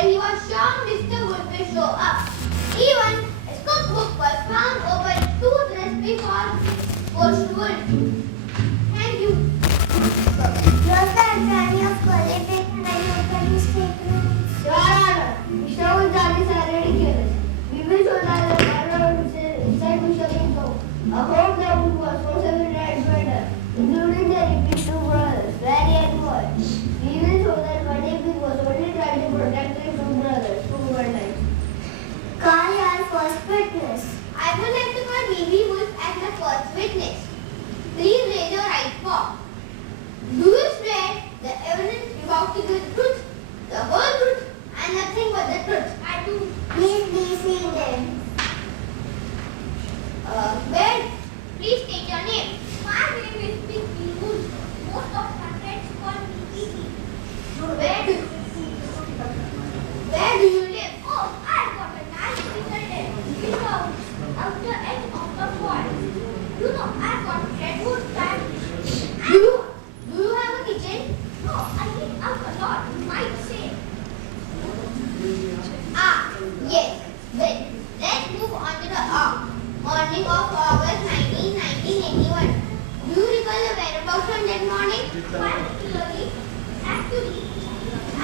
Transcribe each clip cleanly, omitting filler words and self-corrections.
when he was sure Mr. Wood will show up. Even his cookbook was found over a toothbrush before Coach Wood. Thank you. Was the attorney of Collegiate when you opened his statement? Your Honor, Mr. Wood's charges are ridiculous. We will show that the murderer inside Mr. Winko. A home that was forcibly transmitted, including the repeat two brothers, Barry and Boy. We will show that Monday was only trying to protect the two brothers who were died. Call your first witness. I would like to call B.B. Wolf as the first witness. Please raise your right paw. Do you swear the evidence about the truth, the whole truth, and nothing but the truth? I do. Please be seated. Well, please state your name. My name is B.B. Wolf. Most of my friends call me B.B. Where do you live? Oh, I've got a nice little house out the edge of the forest. You know, I've got redwood family. Do you have a kitchen? No, I eat out a lot, you might say. Yes. Well, let's move on to the morning of August 19, 1981. Do you recall the whereabouts on that morning? Quite clearly. Actually, I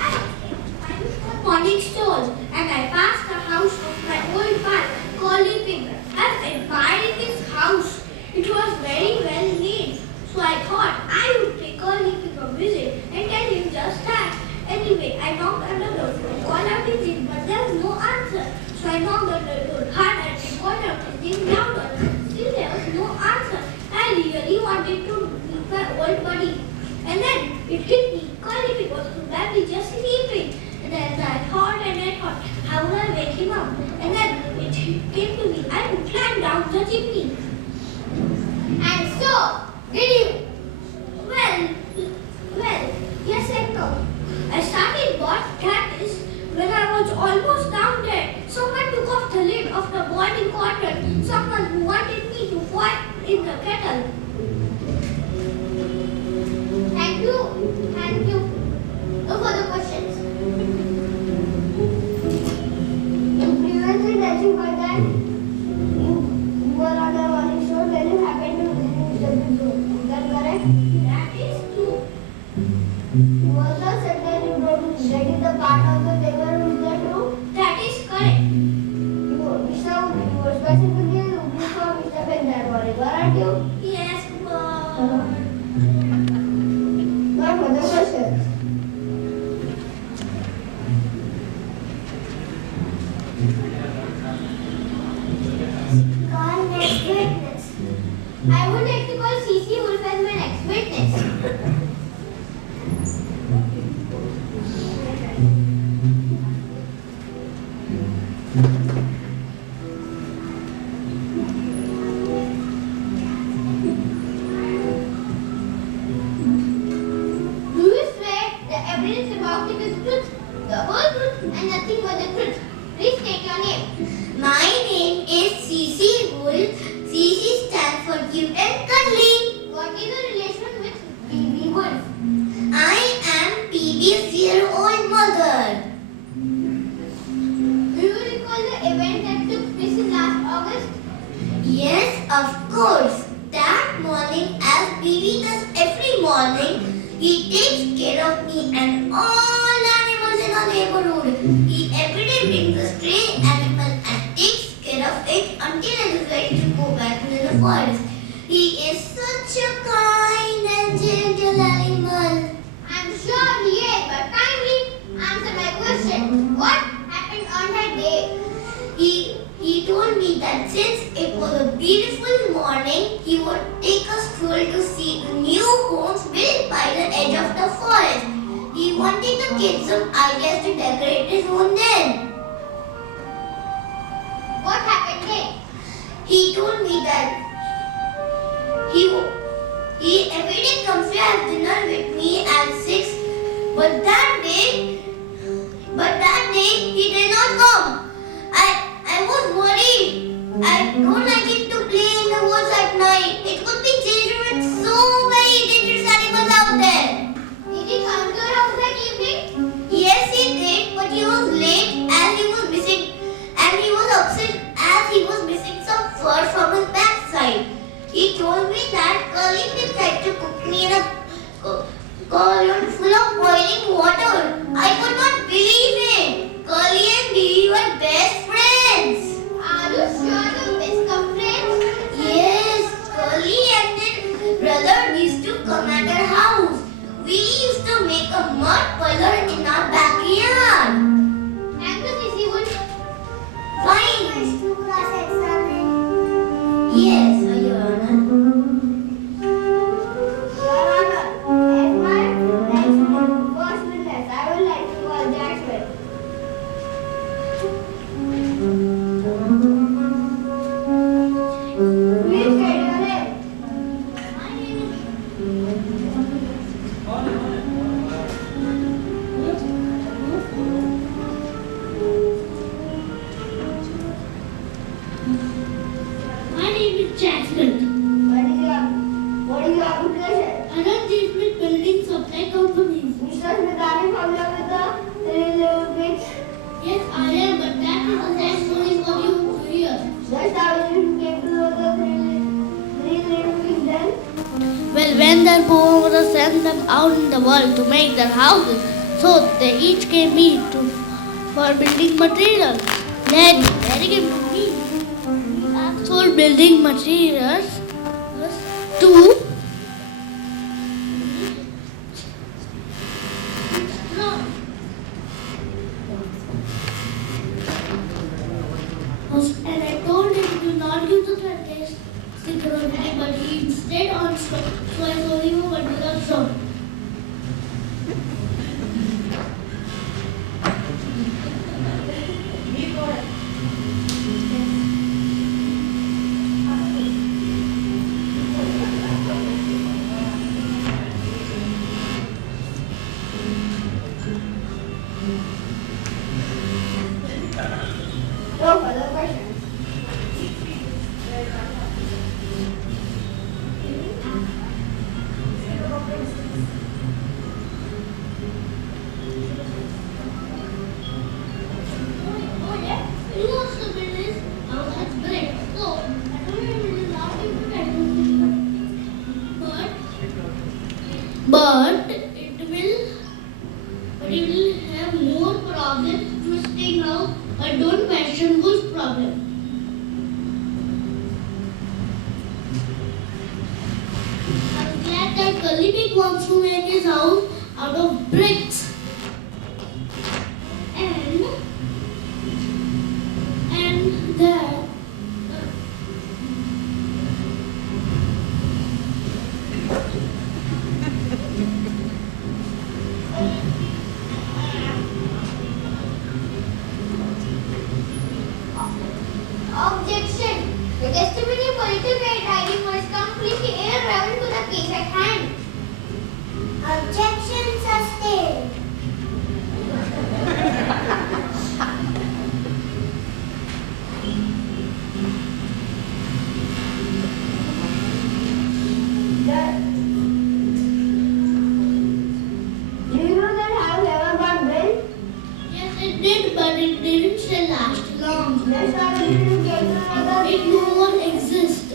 was in morning stroll and I passed the house of my old pal, Collie Pig. I admired this house. It was very well made. So I thought I would pay Collie Pig a visit and tell him just that. Anyway, I knocked on the door to call out his name, but there was no answer. So I knocked on the door hard and called out his name louder. Still there was no answer. I really wanted to meet my old buddy. And then it hit me. Collie Pig was probably just sleeping. And then I thought, how would I wake him up? And then it came to me. I would climb down the chimney. And so, did you? Well, yes and no. I started what that is when I was almost down there. Someone took off the lid of the boiling water. Someone who wanted me to boil in the kettle. Thank you. No further questions. You previously touching for that you were on a morning show when you happened to visit Mr. Bindu. Is that correct? That is true. Was the sentence you told me that is the part of the paper is that true? That is correct. You were specifically looking for Mr. Ben that morning, weren't you? Yes, but... No further questions. Call next witness. I would like to call C.C. Wolf as my next witness. Do you swear the evidence about it is truth, the whole truth, and nothing but the truth? Please state your name. My name is C.C. Wolf. C.C. stands for cute and cuddly. What is the relation with B.B. Wolf? I am PB's year-old mother. Do you recall the event that took place in last August? Yes, of course. That morning, as BB does every morning, he takes care of me and all animals in our neighborhood. He every day brings a stray animal and takes care of it until it is ready to go back to the forest. He is such a kind and gentle animal. I'm sure he is, but kindly answer my question. What happened on that day? He told me that since it was a beautiful morning, he would take us stroll to see the new homes built by the edge of the forest. He wanted the kids some ideas to decorate his home then. What happened then? He told me that he every day comes to have dinner with me at 6, but that day he did not come. I was worried. I don't like it to play in the woods at night. It could be children with so many dangerous animals out there. Did he come to your house that evening? Yes, he did, but he was late. full of boiling water. I could not believe it. Curly and Bibi were best friends. Are you sure the best of friends? Yes, Curly and their brother used to come at our house. We used to make a mud puddle in our backyard. Thank you, Sissy Wood. Fine. Yes, Your Honor. Your Honor, as my next first witness, I would like to call Jasmine. Please state your name. My name is Jasmine. What is your occupation? I run Jasmine Building Supply Company. Mr. Smith, are you familiar with the three little pigs? Yes, I am, but that is the next story for you to hear. Just how you came to know the three little pigs then? Well, when their poor sent them out in the world to make their houses, so they each came me to for building materials. Then they came to me. I sold building materials to and I told him to not use the thread security, but he instead on stone. So I told him over to the stone. No further questions. Oh yeah, you want to build this? Oh, that's great. So I told him it is not but it will have more problems twisting out. But don't question whose problem. I'm glad that Gully Pig wants to make his house out of bricks. And that Objection. The testimony of political writing was completely irrelevant to the case at hand. Objection sustained. Do you know that house ever got built? yes, it did, but it didn't still last long. That's why we didn't get another. It no more exists.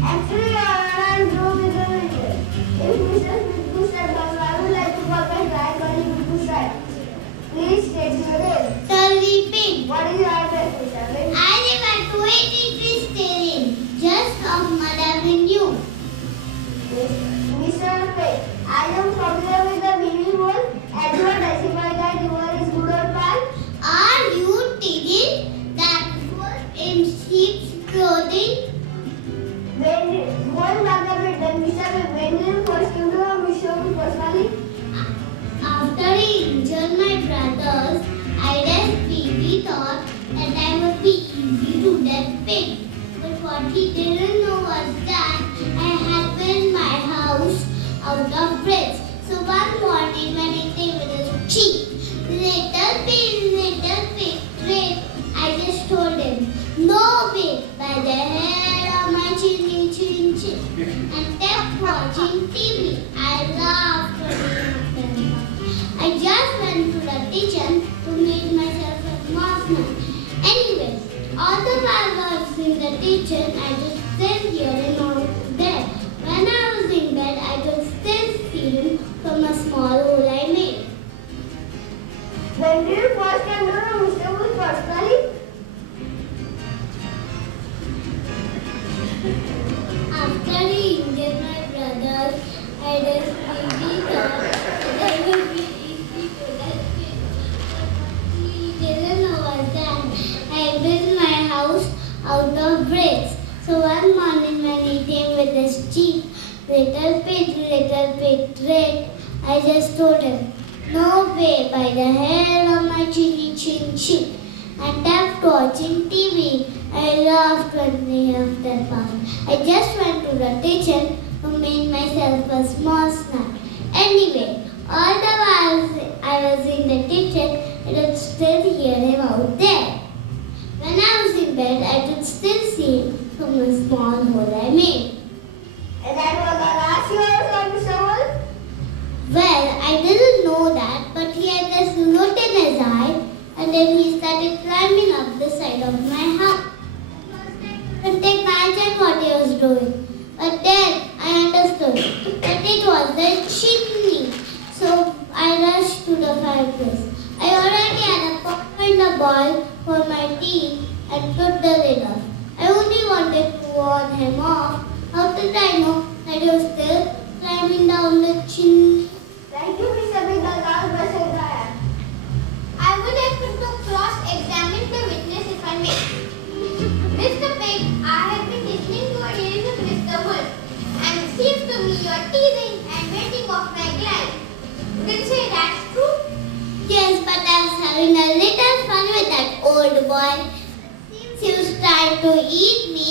Actually, I'm through with the video. If Mr. Smith could step down, I would like to call my dad when he could step. Please state your name. Curly Pig. What is your address, Mr. Smith? I live at 283 Sterling, just off Mud Avenue. Mr. Smith, I am familiar with the BB rule. And you are testify that you are his good old pal. Are you kidding? That was in sheep's clothing. When going back a bit, then Mr. Smith, when did you first came to Mr. Smith personally? After he injured my brothers, I guess Bibi thought that I would be easy to that pig. But what he didn't know was that I had built my house out of bricks. So one morning when he came with his cheek, little pig, trip, I just told him, no way, by the hair of my chinny chin chin, and kept watching TV. I laughed when he happened. I just kitchen, I could still hear him out there. When I was in bed, I could still see him from a small hole I made. When did you first come to know Mr. Wolf personally? After he injured my brother, I just really thought that it would be easy to rescue him. He didn't know was that I built my house out of bricks. So one morning when he came with his cheap little pig, red, I just told him, "No way," by the hair on my chinny chin chin. And kept watching TV. I laughed when they after passed. I just went to the kitchen to make myself a small snack. Anyway, all the while I was in the kitchen, I could still hear him out there. When I was in bed, I could still see him from a small hole I made. And that was the last you ever saw Mr. Wolf? Well, I didn't know that, but he had this look in his eye, and then he started climbing up the side of my house. I couldn't imagine what he was doing. But then I understood that it was the chimney. So I rushed to the fireplace. I already had a pot and a boil for my tea and put the lid off. I only wanted to warn him off. How did I know that he was still climbing down the chimney? Thank you, Mr. Big Dada. I would like to cross-examine the witness if I may. Mr. Pig, I have been listening to a deal with Mr. Wolf, and it seems to me you are teasing and waiting off my glide. Would you say that's true? Yes, but I was having a little fun with that old boy. Since he was trying to eat me,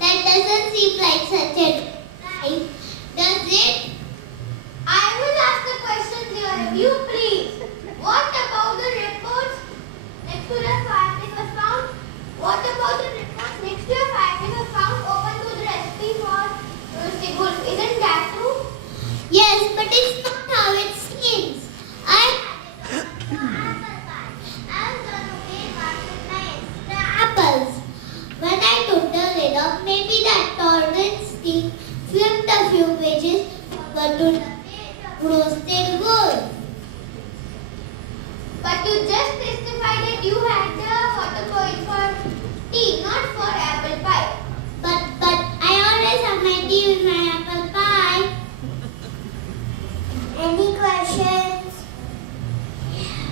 that doesn't seem like such a crime, does it? I will ask the questions here if you please. What about the reports next to the fireplace was found? What about the reports next to your fireplace was found open to the recipe for roasted wolf? Isn't that true? Yes, but it's not how it seems. I had it on the apple pie. I was on the way back with my extra apples. When I took the lid off, maybe that torrent stick flipped a few pages but to the page of roasted wolf. But you just testified that you had the water boil for tea, not for apple pie. But I always have my tea with my apple pie. Any questions?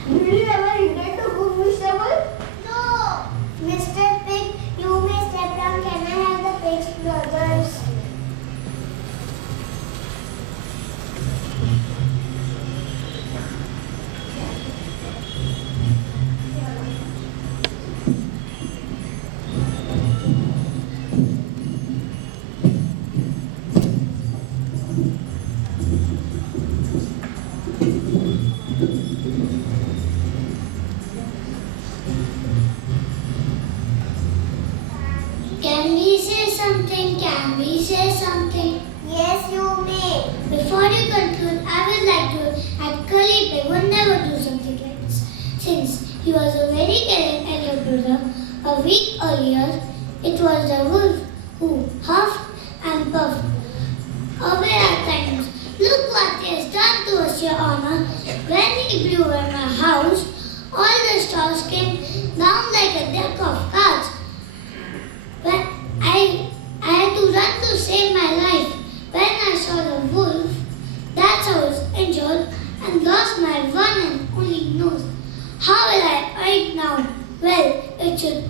Did you ever regret to cook Mr. Wolf? No. Mr. Pig, you may step down. Can I have the pig's brothers? Can we say something? Can we say something? Yes, you may. Before you conclude, I would like to add Curly Pig would never do something like this. Since he was a very caring elder brother, a week earlier, it was the wolf who huffed and puffed away at times. Look what he has done to us, Your Honor. When he blew over my house, all the stars came down like a deck of cards. But I had to run to save my life. When I saw the wolf, that's how I was injured and lost my one and only nose. How will I eat now? Well, it should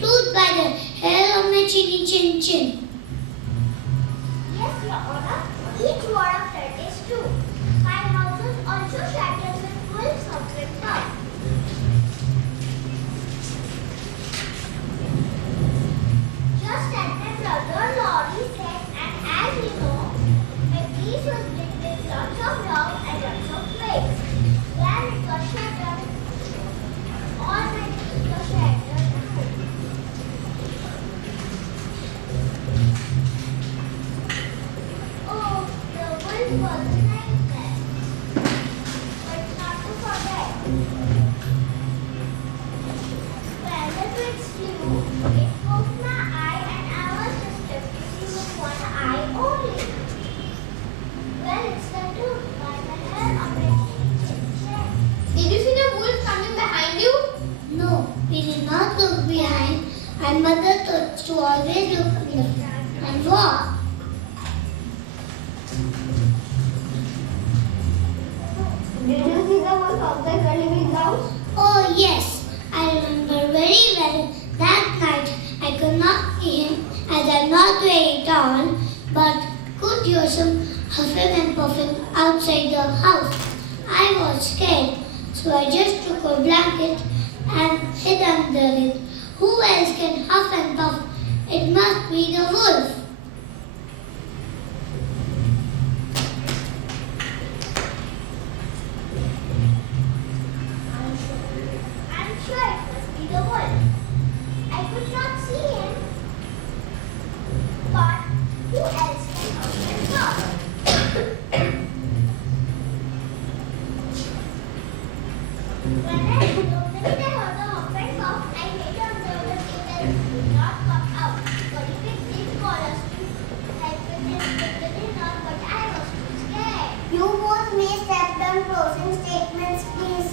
tooth by the hair of my chinny chin chin. Yes, Your Honor. Each word of that is true. My house was also shattered with wolves of the top. Just as my brother Laurie said, and as you know, my piece was built with lots of rocks and lots of flakes. When it was shattered, all my teeth were shattered too. Oh, the wolf was a nightmare. But not to forget. When the twins flew, it poked my eye and I and mother to always look in the front and walk. Did you see the wolf outside the living house? Oh yes, I remember very well that night. I could not see him as I'm not very tall, but could hear some huffing and puffing outside the house. I was scared, so I just took a blanket and hid under it. Who else can huff and puff? It must be the wolf. I'm sure it must be the wolf. I could not see him. But who else can huff and puff? When I heard the huff and puff, I made a nervous thing that did not come out. But if it did call us to help with this, it did not, but I was too scared. You both may step down closing statements, please.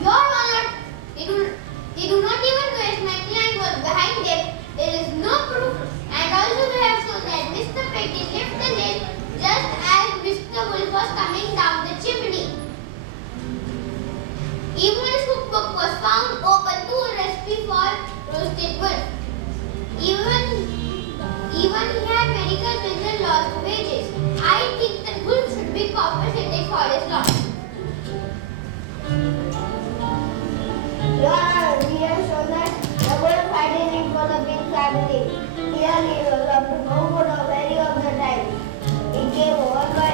Your Honor, they do not even know if my client was behind them. There is no proof. And also they have shown that Mr. Petty left the lane just as Mr. Wolf was coming down the chimney. Even his cookbook was found open to a recipe for roasted wolf. Even he had medical bills and lost wages. I think that wolf should be compensated for his loss. Your Honor, we have shown that the wolf had in it for the big family. Clearly, it was up to no good of any of the time. It came over by